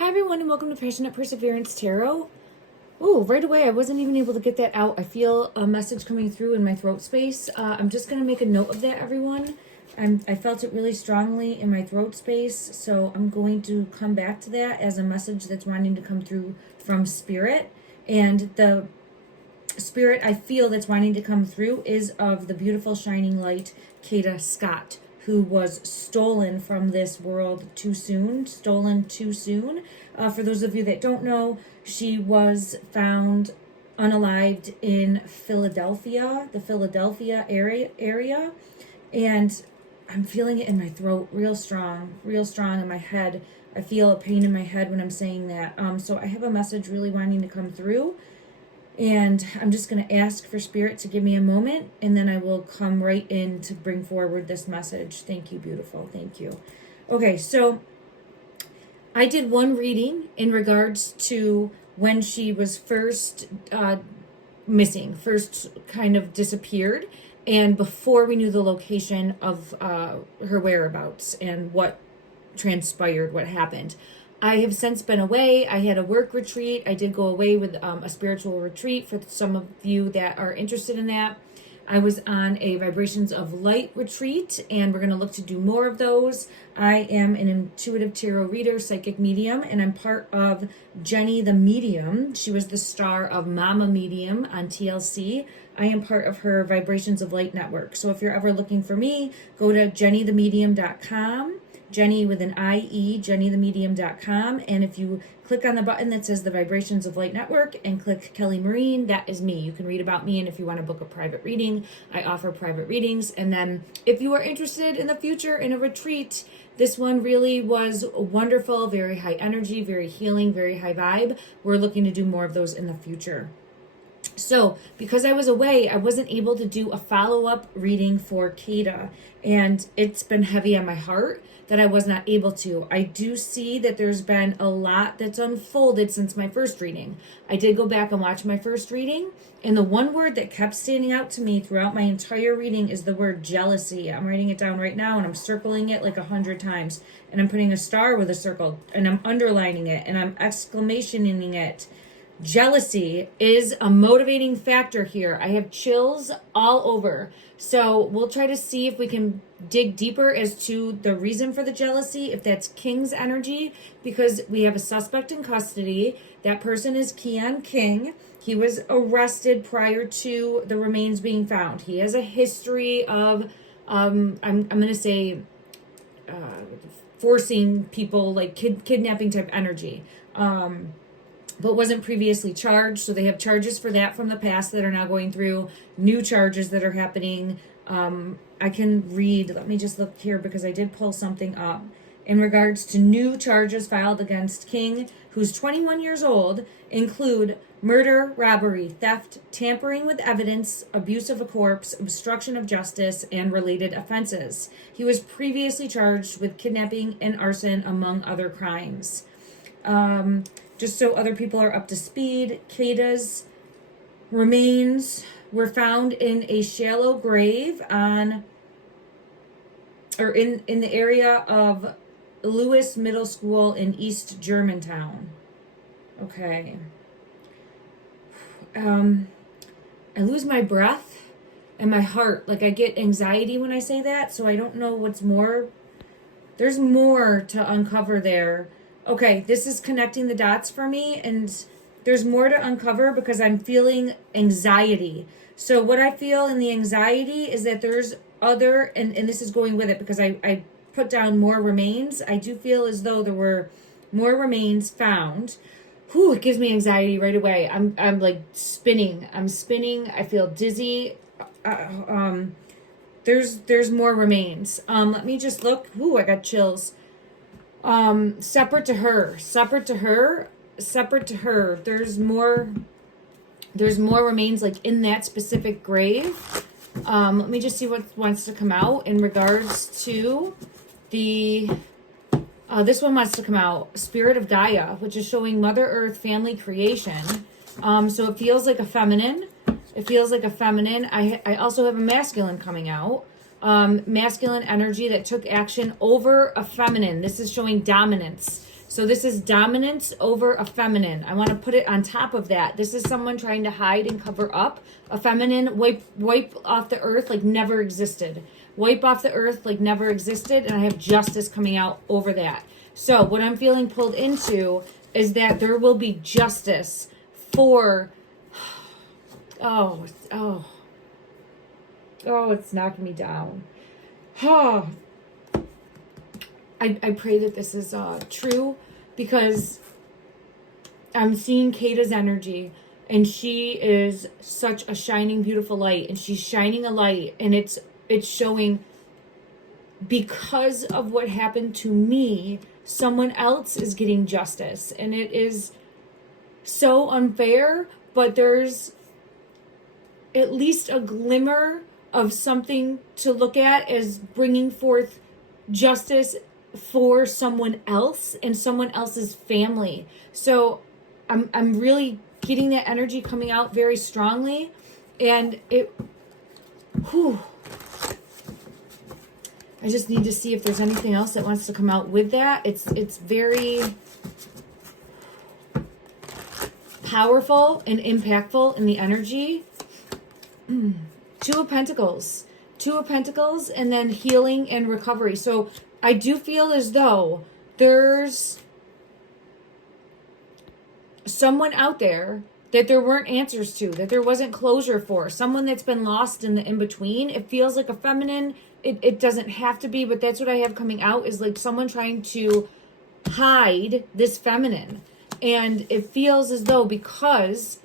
Hi everyone and welcome to Passionate Perseverance Tarot. Oh, right away I wasn't even able to get that out. I feel a message coming through in my throat space. I'm just going to make a note of that, everyone. I felt it really strongly in my throat space, so I'm going to come back to that as a message that's wanting to come through from Spirit. And the Spirit I feel that's wanting to come through is of the beautiful shining light, Kada Scott, who was stolen from this world too soon, For those of you that don't know, she was found unalived in Philadelphia, the Philadelphia area, and I'm feeling it in my throat real strong in my head. I feel a pain in my head when I'm saying that. So I have a message really wanting to come through. And I'm just going to ask for Spirit to give me a moment, and then I will come right in to bring forward this message. Thank you, beautiful. Thank you. Okay, so I did one reading in regards to when she was first missing, first kind of disappeared, and before we knew the location of her whereabouts and what transpired, what happened. I have since been away. I had a work retreat. I did go away with a spiritual retreat for some of you that are interested in that. I was on a Vibrations of Light retreat, and we're going to look to do more of those. I am an intuitive tarot reader, psychic medium, and I'm part of Jennie the Medium. She was the star of Mama Medium on TLC. I am part of her Vibrations of Light network. So if you're ever looking for me, go to jenniethemedium.com. Jennie with an IE, jenniethemedium.com. And if you click on the button that says the Vibrations of Light Network and click Kelly Maureen, that is me. You can read about me, and if you want to book a private reading, I offer private readings. And then if you are interested in the future in a retreat, this one really was wonderful, very high energy, very healing, very high vibe. We're looking to do more of those in the future. So because I was away, I wasn't able to do a follow-up reading for Kada, and it's been heavy on my heart that I was not able to. I do see that there's been a lot that's unfolded since my first reading. I did go back and watch my first reading, and the one word that kept standing out to me throughout my entire reading is the word jealousy. I'm writing it down right now, and I'm circling it like 100 times, and I'm putting a star with a circle, and I'm underlining it, and I'm exclamationing it. Jealousy is a motivating factor here. I have chills all over. So we'll try to see if we can dig deeper as to the reason for the jealousy, if that's King's energy, because we have a suspect in custody. That person is Keon King. He was arrested prior to the remains being found. He has a history of, I'm going to say, forcing people, like kidnapping type energy. But wasn't previously charged. So they have charges for that from the past that are now going through, new charges that are happening. I can read, let me just look here because I did pull something up. In regards to new charges filed against King, who's 21 years old, include murder, robbery, theft, tampering with evidence, abuse of a corpse, obstruction of justice, and related offenses. He was previously charged with kidnapping and arson, among other crimes. Just so other people are up to speed, Kada's remains were found in a shallow grave in the area of Lewis Middle School in East Germantown. Okay. I lose my breath and my heart. Like, I get anxiety when I say that, so I don't know what's more. There's more to uncover there. Okay, this is connecting the dots for me, and there's more to uncover because I'm feeling anxiety. So what I feel in the anxiety is that there's other, and this is going with it because I put down more remains. I do feel as though there were more remains found. Whew, it gives me anxiety right away. I'm like spinning. I'm spinning. I feel dizzy. There's more remains. Let me just look. Ooh, I got chills. Separate to her. There's more remains like in that specific grave. Let me just see what wants to come out in regards to the, this one wants to come out, Spirit of Gaia, which is showing Mother Earth family creation. So it feels like a feminine. I also have a masculine coming out. masculine energy that took action over a feminine. This is showing dominance. So this is dominance over a feminine. I want to put it on top of that. This is someone trying to hide and cover up. A feminine, wipe off the earth like never existed. Wipe off the earth like never existed. And I have justice coming out over that. So what I'm feeling pulled into is that there will be justice for... Oh, it's knocking me down. I pray that this is true, because I'm seeing Kada's energy, and she is such a shining, beautiful light, and she's shining a light, and it's showing, because of what happened to me, someone else is getting justice, and it is so unfair, but there's at least a glimmer of something to look at as bringing forth justice for someone else and someone else's family. So I'm really getting that energy coming out very strongly, and I just need to see if there's anything else that wants to come out with that. It's very powerful and impactful in the energy. Two of Pentacles, and then healing and recovery. So I do feel as though there's someone out there that there weren't answers to, that there wasn't closure for, someone that's been lost in the in-between. It feels like a feminine. It doesn't have to be, but that's what I have coming out, is like someone trying to hide this feminine. And it feels as though, because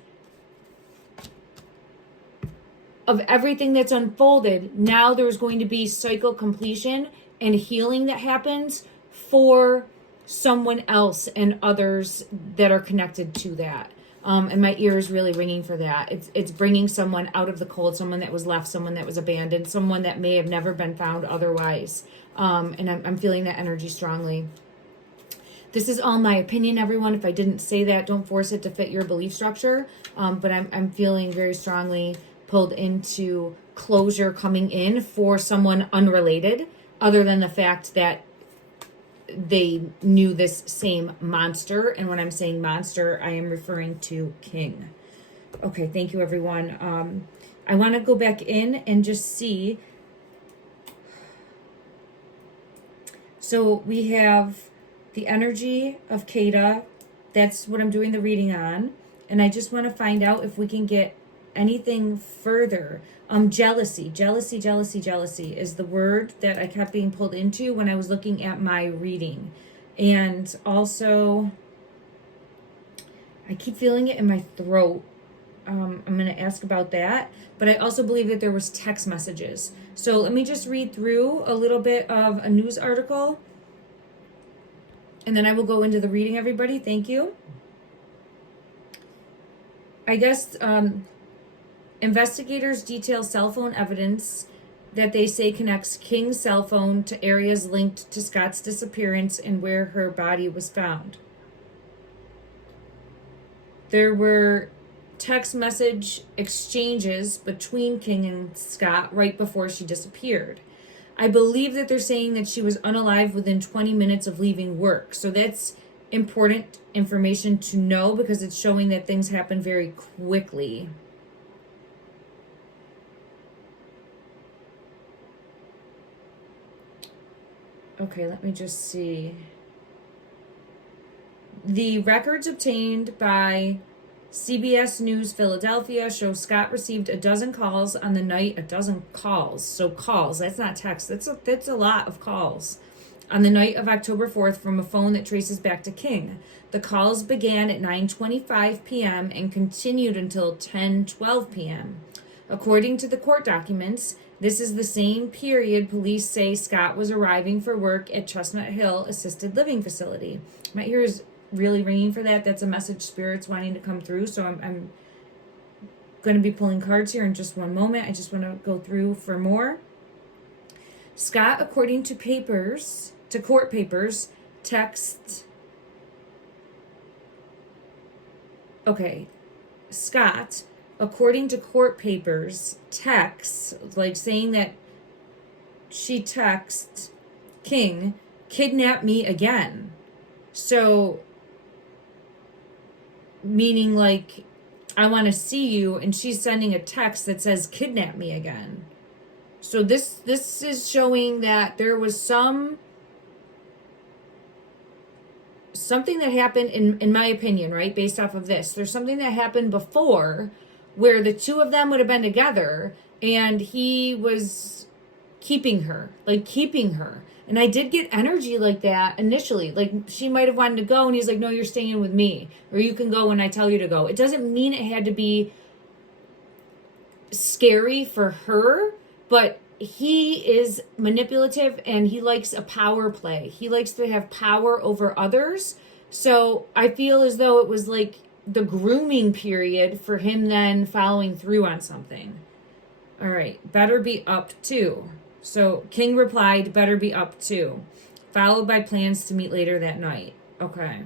of everything that's unfolded, now there's going to be cycle completion and healing that happens for someone else and others that are connected to that. And my ear is really ringing for that. It's bringing someone out of the cold, someone that was left, someone that was abandoned, someone that may have never been found otherwise. And I'm feeling that energy strongly. This is all my opinion, everyone. If I didn't say that, don't force it to fit your belief structure. But I'm feeling very strongly pulled into closure coming in for someone unrelated, other than the fact that they knew this same monster. And when I'm saying monster, I am referring to King. Okay, thank you, everyone. I want to go back in and just see. So we have the energy of Kada. That's what I'm doing the reading on. And I just want to find out if we can get anything further. Jealousy is the word that I kept being pulled into when I was looking at my reading. And also, I keep feeling it in my throat. I'm going to ask about that. But I also believe that there was text messages. So let me just read through a little bit of a news article, and then I will go into the reading, everybody. Thank you. I guess investigators detail cell phone evidence that they say connects King's cell phone to areas linked to Scott's disappearance and where her body was found. There were text message exchanges between King and Scott right before she disappeared. I believe that they're saying that she was unalive within 20 minutes of leaving work. So that's important information to know, because it's showing that things happen very quickly. Okay, let me just see. The records obtained by CBS News Philadelphia show Scott received a dozen calls on the night. A dozen calls. So calls, that's not text. That's a lot of calls. On the night of October 4th from a phone that traces back to King. The calls began at 9:25 p.m. and continued until 10:12 p.m. According to the court documents, this is the same period police say Scott was arriving for work at Chestnut Hill Assisted Living Facility. My ear is really ringing for that. That's a message Spirit's wanting to come through. So I'm going to be pulling cards here in just one moment. I just want to go through for more. Scott, according to court papers, Scott, according to court papers, texts, like saying that she texts King, kidnap me again. So, meaning like, I want to see you, and she's sending a text that says, kidnap me again. So this is showing that there was something that happened, in my opinion, right, based off of this. There's something that happened before where the two of them would have been together, and he was keeping her. And I did get energy like that initially. Like, she might have wanted to go, and he's like, no, you're staying with me. Or you can go when I tell you to go. It doesn't mean it had to be scary for her, but he is manipulative, and he likes a power play. He likes to have power over others. So I feel as though it was like the grooming period for him then following through on something. All right, better be up to. So King replied, better be up to, followed by plans to meet later that night. Okay.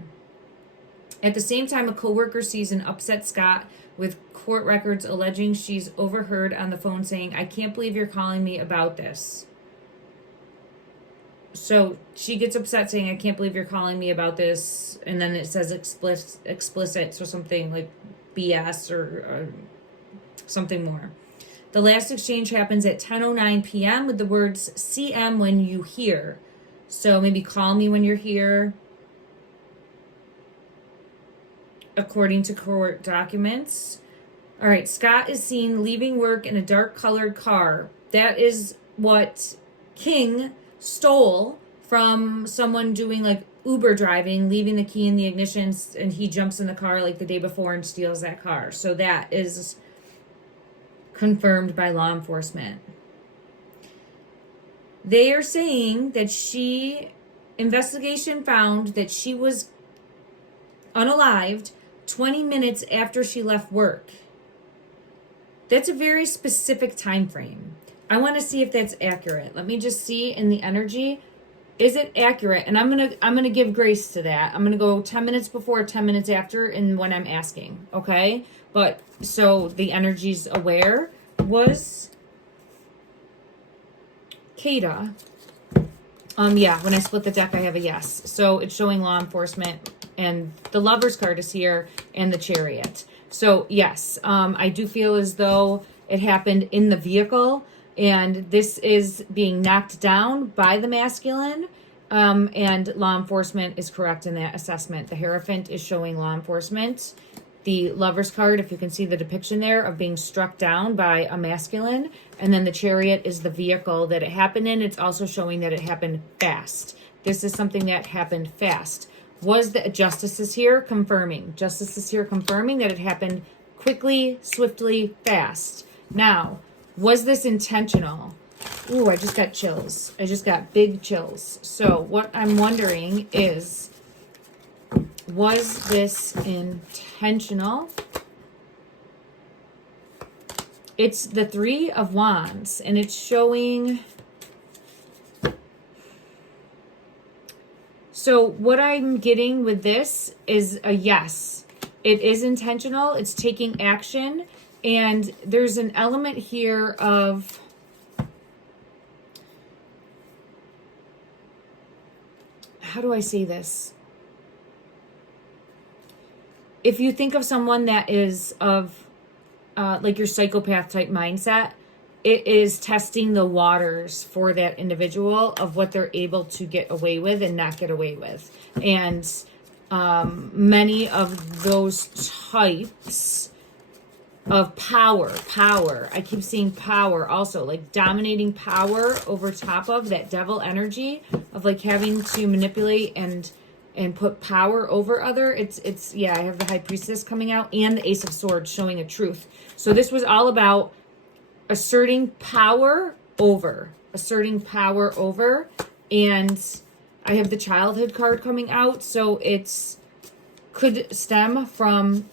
At the same time, a coworker sees an upset Scott with court records alleging she's overheard on the phone saying, I can't believe you're calling me about this. So she gets upset saying, I can't believe you're calling me about this. And then it says explicit, so something like BS or something more. The last exchange happens at 10:09 p.m. with the words CM when you hear. So maybe call me when you're here, according to court documents. All right, Scott is seen leaving work in a dark colored car. That is what King stole from someone doing like Uber driving, leaving the key in the ignition, and he jumps in the car like the day before and steals that car. So that is confirmed by law enforcement. They are saying that investigation found that she was unalived 20 minutes after she left work. That's a very specific time frame. I want to see if that's accurate. Let me just see in the energy. Is it accurate? And I'm gonna give grace to that. I'm gonna go 10 minutes before, 10 minutes after, and when I'm asking. Okay? But so the energy's aware was Kada. Yeah, when I split the deck, I have a yes. So it's showing law enforcement, and the Lover's card is here, and the Chariot. So yes, I do feel as though it happened in the vehicle, and this is being knocked down by the masculine, and law enforcement is correct in that assessment. The Hierophant is showing law enforcement. The Lover's card, if you can see the depiction there of being struck down by a masculine, and then the Chariot is the vehicle that it happened in. It's also showing that it happened fast. This is something that happened fast. Was the Justice is here confirming. Justice is here confirming that it happened quickly, swiftly, fast. Now, was this intentional? Ooh, I just got chills. I just got big chills. So what I'm wondering is, was this intentional? It's the Three of Wands, and it's showing. So what I'm getting with this is a yes. It is intentional. It's taking action. And there's an element here of how do I say this? If you think of someone that is of like your psychopath type mindset, it is testing the waters for that individual of what they're able to get away with and not get away with. And many of those types of power, I keep seeing power also, like dominating power over top of that devil energy of like having to manipulate and put power over other. It's yeah, I have the High Priestess coming out and the Ace of Swords showing a truth. So this was all about asserting power over, and I have the childhood card coming out. So it's could stem from,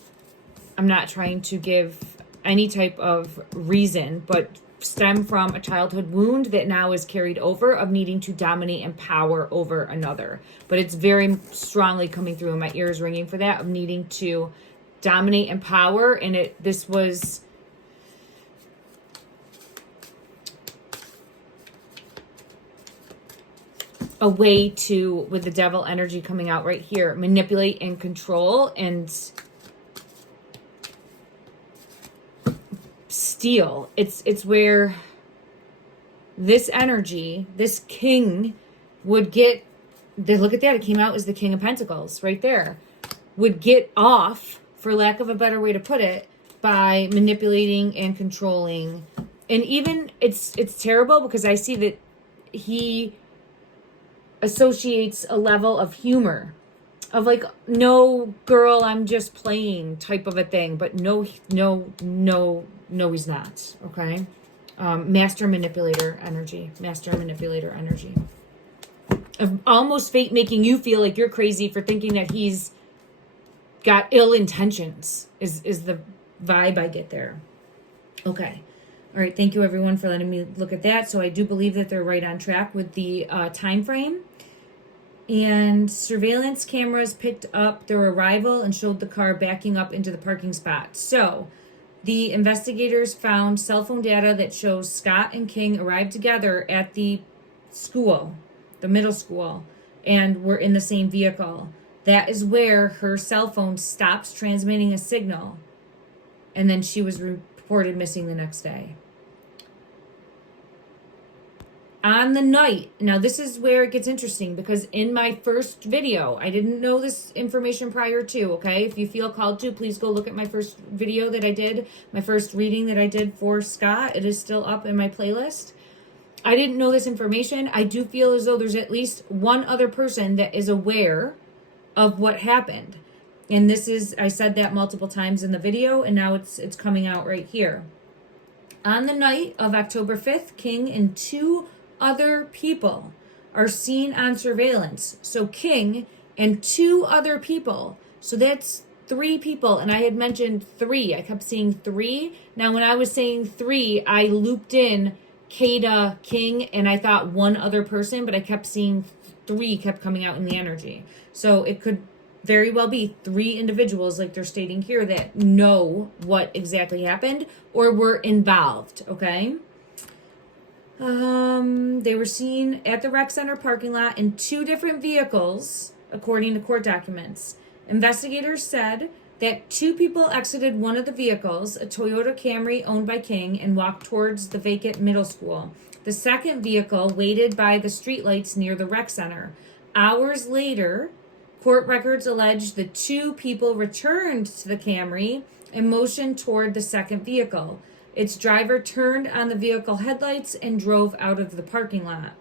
I'm not trying to give any type of reason, but stem from a childhood wound that now is carried over of needing to dominate and power over another. But it's very strongly coming through, and my ears ringing for that, of needing to dominate and power. And this was a way to, with the devil energy coming out right here, manipulate and control and steal. It's where this energy, this king would get, look at that, it came out as the King of Pentacles right there, would get off, for lack of a better way to put it, by manipulating and controlling. And even, it's terrible because I see that he associates a level of humor, of like, no girl, I'm just playing type of a thing. But no, he's not. Okay. Master manipulator energy. Of almost fate making you feel like you're crazy for thinking that he's got ill intentions is the vibe I get there. Okay. All right. Thank you everyone for letting me look at that. So I do believe that they're right on track with the time frame. And surveillance cameras picked up their arrival and showed the car backing up into the parking spot. So the investigators found cell phone data that shows Scott and King arrived together at the school, the middle school, and were in the same vehicle. That is where her cell phone stops transmitting a signal. And then she was reported missing the next day. On the night, now this is where it gets interesting, because in my first video, I didn't know this information prior to, okay? If you feel called to, please go look at my first video that I did, my first reading that I did for Scott. It is still up in my playlist. I didn't know this information. I do feel as though there's at least one other person that is aware of what happened. And this is, I said that multiple times in the video, and now it's coming out right here. On the night of October 5th, King and two other people are seen on surveillance. So King and two other people. So that's three people. And I had mentioned three. I kept seeing three. Now, when I was saying three, I looped in Kada, King, and I thought one other person, but I kept seeing three kept coming out in the energy. So it could very well be three individuals, like they're stating here, that know what exactly happened or were involved, okay? They were seen at the rec center parking lot in two different vehicles, according to court documents. Investigators said that two people exited one of the vehicles, a Toyota Camry owned by King, and walked towards the vacant middle school. The second vehicle waited by the streetlights near the rec center. Hours later, court records allege the two people returned to the Camry and motioned toward the second vehicle. Its driver turned on the vehicle headlights and drove out of the parking lot.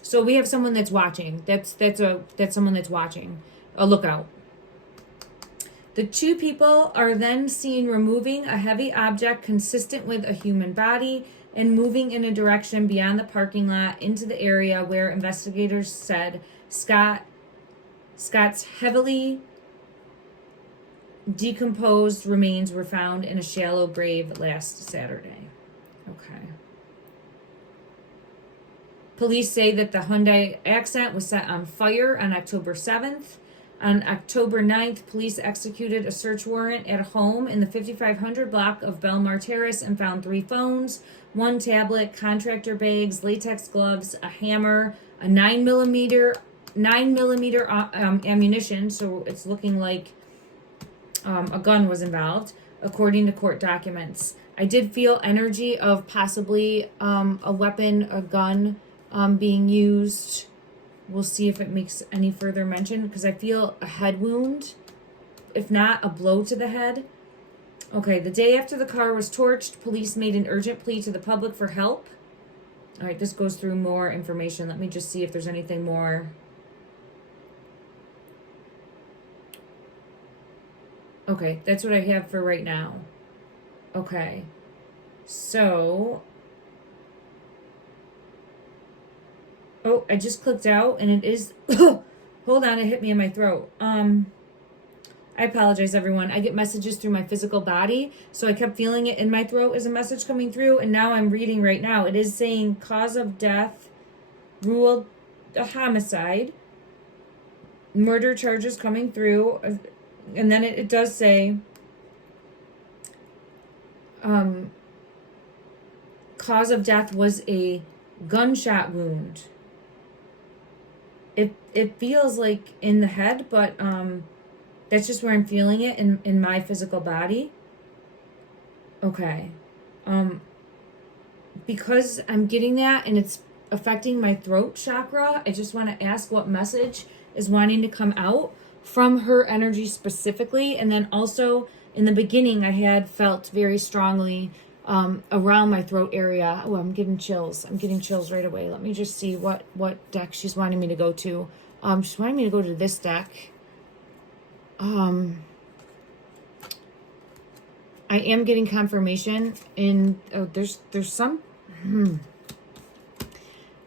So we have someone that's watching. That's someone that's watching. A lookout. The two people are then seen removing a heavy object consistent with a human body and moving in a direction beyond the parking lot into the area where investigators said Scott's heavily decomposed remains were found in a shallow grave last Saturday. Okay. Police say that the Hyundai Accent was set on fire on October 7th. On October 9th, police executed a search warrant at a home in the 5500 block of Belmar Terrace and found 3 phones, 1 tablet, contractor bags, latex gloves, a hammer, a 9mm ammunition, so it's looking like a gun was involved, according to court documents. I did feel energy of possibly a weapon, a gun being used. We'll see if it makes any further mention, because I feel a head wound, if not a blow to the head. Okay, the day after the car was torched, police made an urgent plea to the public for help. All right, this goes through more information. Let me just see if there's anything more. Okay, that's what I have for right now. Okay, so... Oh, I just clicked out and it is... Hold on, it hit me in my throat. I apologize, everyone. I get messages through my physical body, so I kept feeling it in my throat as a message coming through, and now I'm reading right now. It is saying cause of death, ruled a homicide, murder charges coming through, and then it does say cause of death was a gunshot wound. it feels like in the head, but that's just where I'm feeling it in my physical body. Okay. Because I'm getting that and it's affecting my throat chakra, I just want to ask what message is wanting to come out from her energy specifically. And then also in the beginning, I had felt very strongly around my throat area. Oh, I'm getting chills. I'm getting chills right away. Let me just see what deck she's wanting me to go to. She's wanting me to go to this deck. I am getting confirmation in, there's some,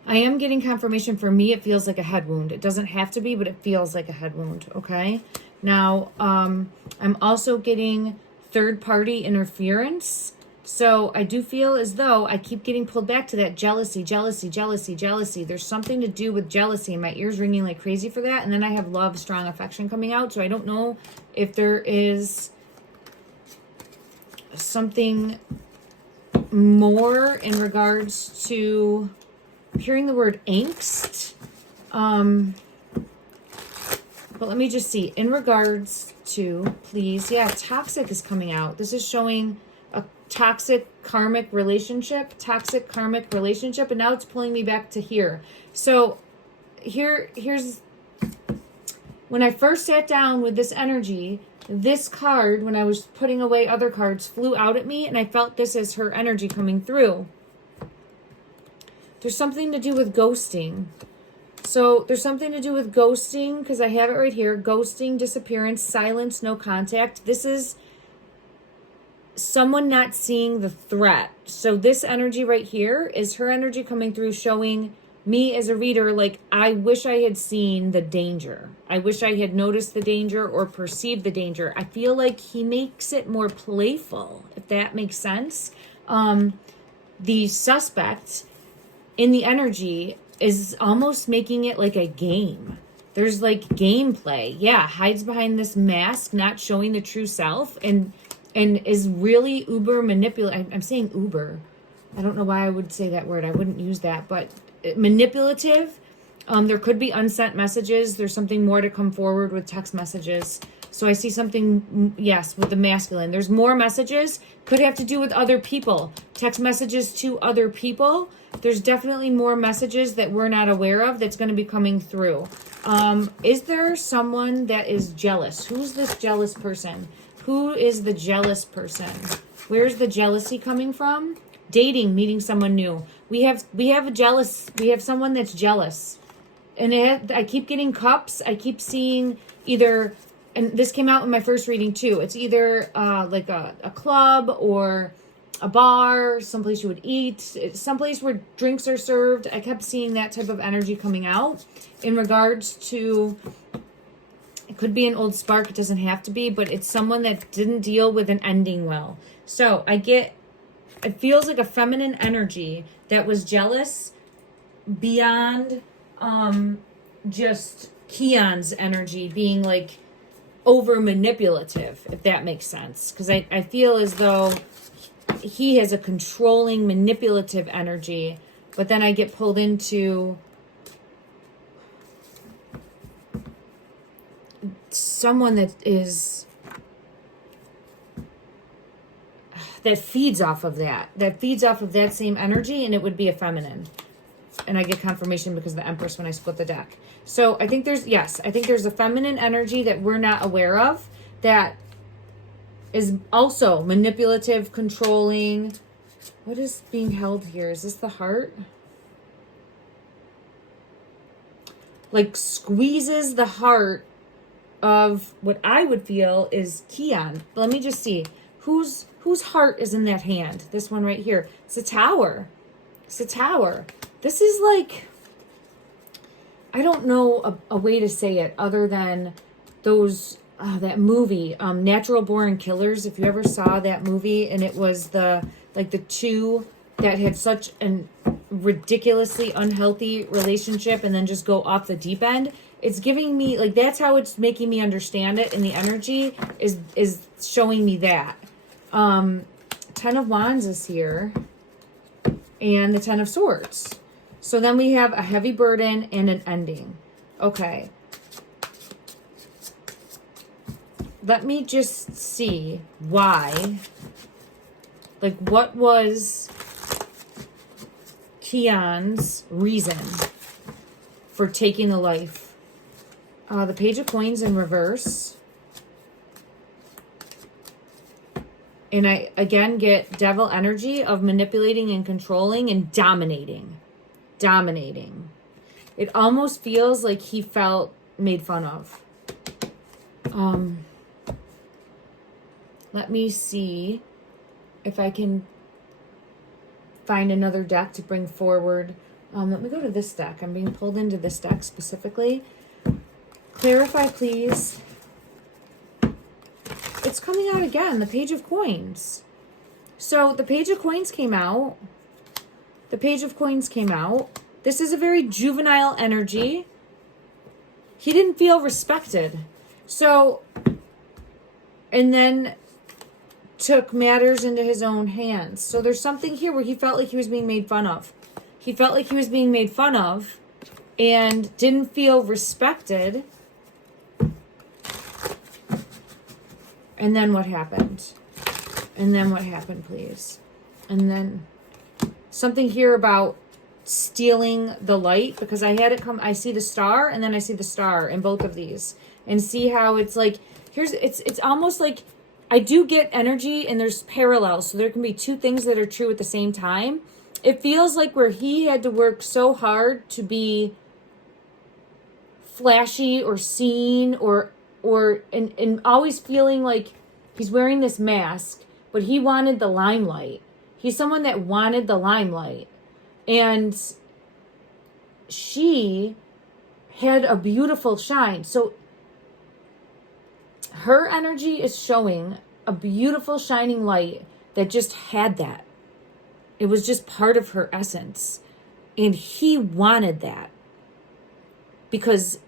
I am getting confirmation. For me, it feels like a head wound. It doesn't have to be, but it feels like a head wound, okay? Now, I'm also getting third-party interference. So I do feel as though I keep getting pulled back to that jealousy. There's something to do with jealousy, and my ears ringing like crazy for that. And then I have love, strong affection coming out. So I don't know if there is something more in regards to hearing the word angst. But let me just see. In regards to, please, yeah, toxic is coming out. This is showing a toxic karmic relationship, and now it's pulling me back to here. So here's when I first sat down with this energy, this card, when I was putting away other cards, flew out at me, and I felt this as her energy coming through. There's something to do with ghosting. So there's something to do with ghosting, because I have it right here. Ghosting, disappearance, silence, no contact. This is someone not seeing the threat. So this energy right here is her energy coming through, showing me as a reader, like, I wish I had seen the danger. I wish I had noticed the danger or perceived the danger. I feel like he makes it more playful, if that makes sense. The suspect in the energy is almost making it like a game. There's like gameplay. Yeah, hides behind this mask, not showing the true self, and is really uber manipulative. I'm saying uber. I don't know why I would say that word. I wouldn't use that, but manipulative. There could be unsent messages. There's something more to come forward with text messages. So I see something, yes, with the masculine. There's more messages. Could have to do with other people. Text messages to other people. There's definitely more messages that we're not aware of that's going to be coming through. Is there someone that is jealous? Who's this jealous person? Who is the jealous person? Where's the jealousy coming from? Dating, meeting someone new. We have someone that's jealous. And I keep getting cups. I keep seeing either, and this came out in my first reading too. It's either like a club or a bar, someplace you would eat, someplace where drinks are served. I kept seeing that type of energy coming out in regards to, it could be an old spark. It doesn't have to be, but it's someone that didn't deal with an ending well. So it feels like a feminine energy that was jealous beyond just Keon's energy being like over manipulative, if that makes sense. Because I feel as though he has a controlling, manipulative energy, but then I get pulled into someone that feeds off of that same energy, and it would be a feminine. And I get confirmation because of the Empress when I split the deck. So I think there's a feminine energy that we're not aware of that is also manipulative, controlling. What is being held here? Is this the heart? Like squeezes the heart of what I would feel is Keon. But let me just see. Whose heart is in that hand? This one right here. It's a tower. It's a tower. This is like, I don't know a way to say it other than those, that movie, Natural Born Killers. If you ever saw that movie, and it was the two that had such an ridiculously unhealthy relationship and then just go off the deep end. It's giving me, like, that's how it's making me understand it, and the energy is showing me that. 10 of Wands is here, and the 10 of Swords. So then we have a heavy burden and an ending. Okay. Let me just see why. Like, what was Kian's reason for taking the life? The Page of Coins in reverse. And I, again, get devil energy of manipulating and controlling and dominating. Dominating. It almost feels like he felt made fun of. Let me see if I can find another deck to bring forward. Let me go to this deck. I'm being pulled into this deck specifically. Clarify, please. It's coming out again, the Page of Coins. So the Page of Coins came out. The Page of Coins came out. This is a very juvenile energy. He didn't feel respected. So, and then took matters into his own hands. So there's something here where he felt like he was being made fun of. He felt like he was being made fun of and didn't feel respected. And then what happened? And then what happened, please? And then something here about stealing the light, because I had it come, I see the star and then I see the star in both of these. And see how it's like, it's almost like I do get energy and there's parallels. So there can be two things that are true at the same time. It feels like where he had to work so hard to be flashy or seen or always feeling like he's wearing this mask, but he wanted the limelight. He's someone that wanted the limelight. And she had a beautiful shine. So her energy is showing a beautiful shining light that just had that. It was just part of her essence. And he wanted that because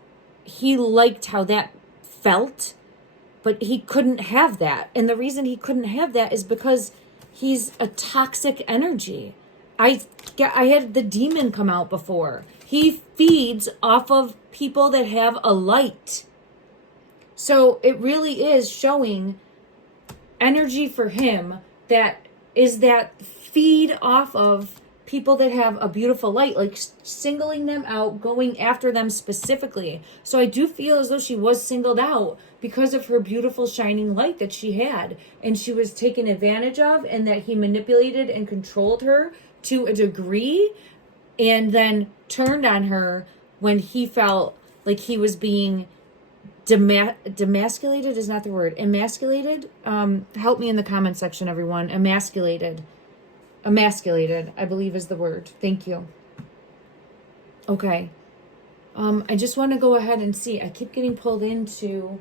he liked how that felt, but he couldn't have that. And the reason he couldn't have that is because he's a toxic energy. I had the demon come out before. He feeds off of people that have a light. So it really is showing energy for him that is that feed off of people that have a beautiful light, like singling them out, going after them specifically. So I do feel as though she was singled out because of her beautiful shining light that she had, and she was taken advantage of, and that he manipulated and controlled her to a degree, and then turned on her when he felt like he was being demasculated is not the word. Emasculated? Help me in the comment section, everyone. Emasculated, I believe is the word. Thank you. Okay. I just want to go ahead and see. I keep getting pulled into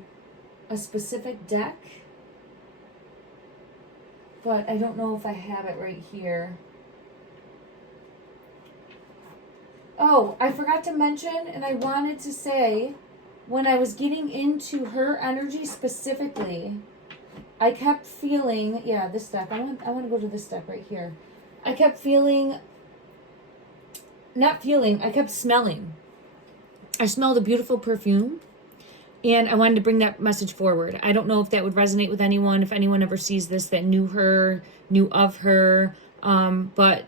a specific deck, but I don't know if I have it right here. Oh, I forgot to mention, and I wanted to say, when I was getting into her energy specifically, I kept feeling, yeah, this deck. I want to go to this deck right here. I kept feeling, I kept smelling. I smelled a beautiful perfume, and I wanted to bring that message forward. I don't know if that would resonate with anyone, if anyone ever sees this that knew of her, but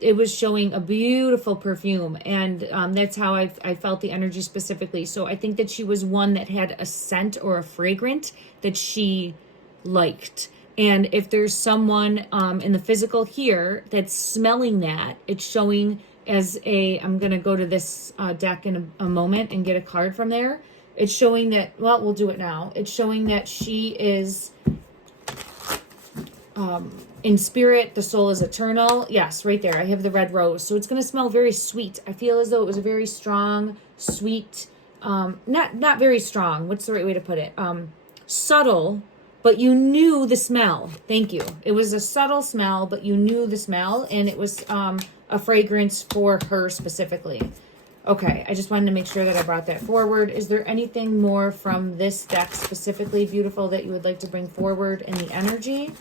it was showing a beautiful perfume, and that's how I felt the energy specifically. So I think that she was one that had a scent or a fragrance that she liked. And if there's someone in the physical here that's smelling that, it's showing as I'm going to go to this deck in a moment and get a card from there. It's showing that, well, we'll do it now. It's showing that she is in spirit, the soul is eternal. Yes, right there. I have the red rose. So it's going to smell very sweet. I feel as though it was a very strong, sweet, not very strong. What's the right way to put it? Subtle, but you knew the smell. Thank you. It was a subtle smell, but you knew the smell, and it was a fragrance for her specifically. Okay, I just wanted to make sure that I brought that forward. Is there anything more from this deck specifically beautiful that you would like to bring forward in the energy?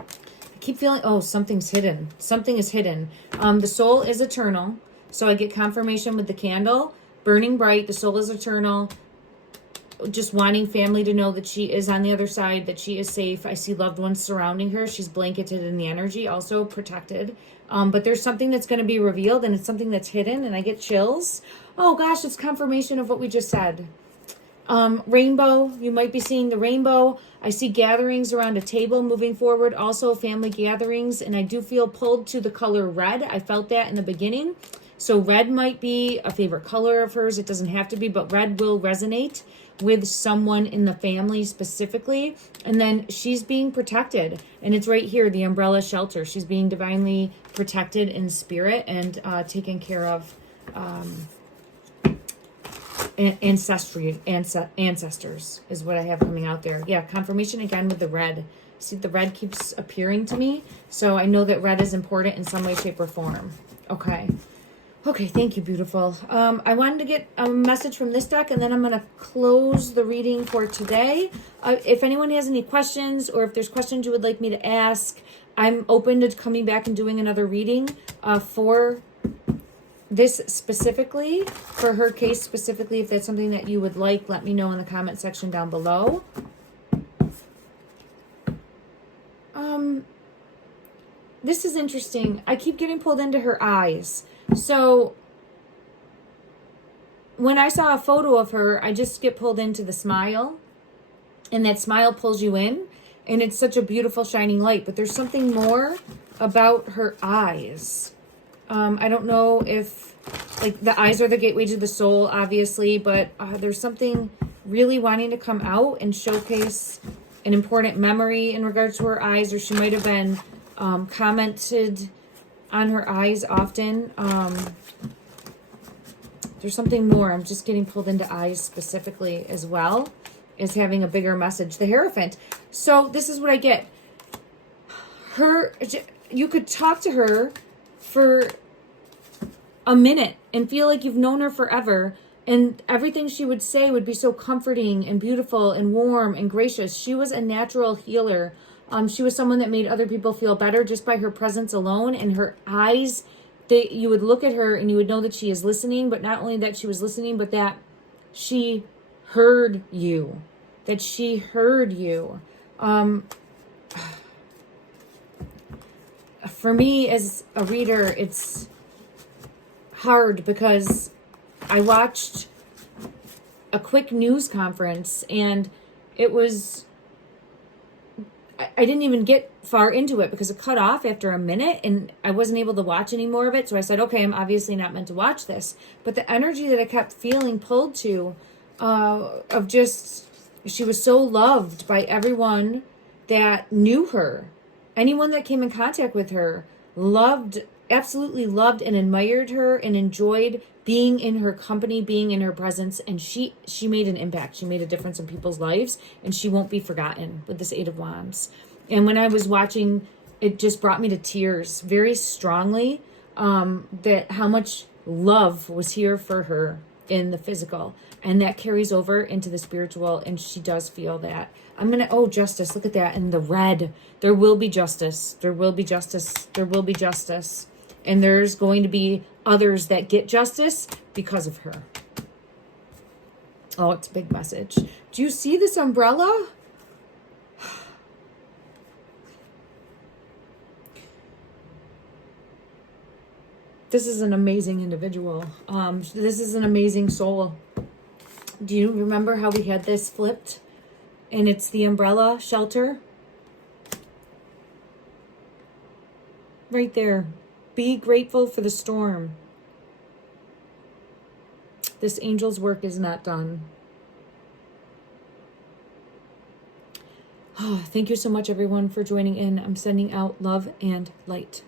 I keep keep feeling, oh, something's hidden. Something is hidden. The soul is eternal. So I get confirmation with the candle. Burning bright. The soul is eternal. Just wanting family to know that she is on the other side, that she is safe. I see loved ones surrounding her. She's blanketed in the energy, also protected. But there's something that's going to be revealed, and it's something that's hidden, and I get chills. Oh gosh, it's confirmation of what we just said. Rainbow, you might be seeing the rainbow. I see gatherings around a table moving forward, also family gatherings, and I do feel pulled to the color red. I felt that in the beginning. So red might be a favorite color of hers. It doesn't have to be, but red will resonate with someone in the family specifically. And then she's being protected, and it's right here, the umbrella shelter. She's being divinely protected in spirit and taken care of. Ancestors is what I have coming out there. Yeah, confirmation again with the red. See, the red keeps appearing to me, so I know that red is important in some way, shape, or form. Okay, thank you, beautiful. I wanted to get a message from this deck, and then I'm going to close the reading for today. If anyone has any questions, or if there's questions you would like me to ask, I'm open to coming back and doing another reading for this specifically, for her case specifically. If that's something that you would like, let me know in the comment section down below. This is interesting. I keep getting pulled into her eyes. So when I saw a photo of her, I just get pulled into the smile, and that smile pulls you in, and it's such a beautiful shining light. But there's something more about her eyes. I don't know if, like, the eyes are the gateway to the soul, obviously, but there's something really wanting to come out and showcase an important memory in regards to her eyes, or she might have been commented on her eyes often. There's something more. I'm just getting pulled into eyes specifically as well as having a bigger message. The Hierophant. So this is what I get. You could talk to her for a minute and feel like you've known her forever, and everything she would say would be so comforting and beautiful and warm and gracious. She was a natural healer. She was someone that made other people feel better just by her presence alone, and her eyes, you would look at her and you would know that she is listening, but not only that she was listening, but that she heard you. For me as a reader, it's hard because I watched a quick news conference, and it was, I didn't even get far into it because it cut off after a minute, and I wasn't able to watch any more of it. So I said, okay, I'm obviously not meant to watch this. But the energy that I kept feeling pulled to, of just, she was so loved by everyone that knew her. Anyone that came in contact with her absolutely loved and admired her and enjoyed being in her company, being in her presence. And she made an impact. She made a difference in people's lives, and she won't be forgotten with this Eight of Wands. And when I was watching, it just brought me to tears very strongly, that how much love was here for her in the physical, and that carries over into the spiritual, and she does feel that. Justice, look at that in the red. There will be justice. There will be justice. There will be justice. And there's going to be others that get justice because of her. Oh, it's a big message. Do you see this umbrella? This is an amazing individual. This is an amazing soul. Do you remember how we had this flipped? And it's the umbrella shelter. Right there. Be grateful for the storm. This angel's work is not done. Oh, thank you so much, everyone, for joining in. I'm sending out love and light.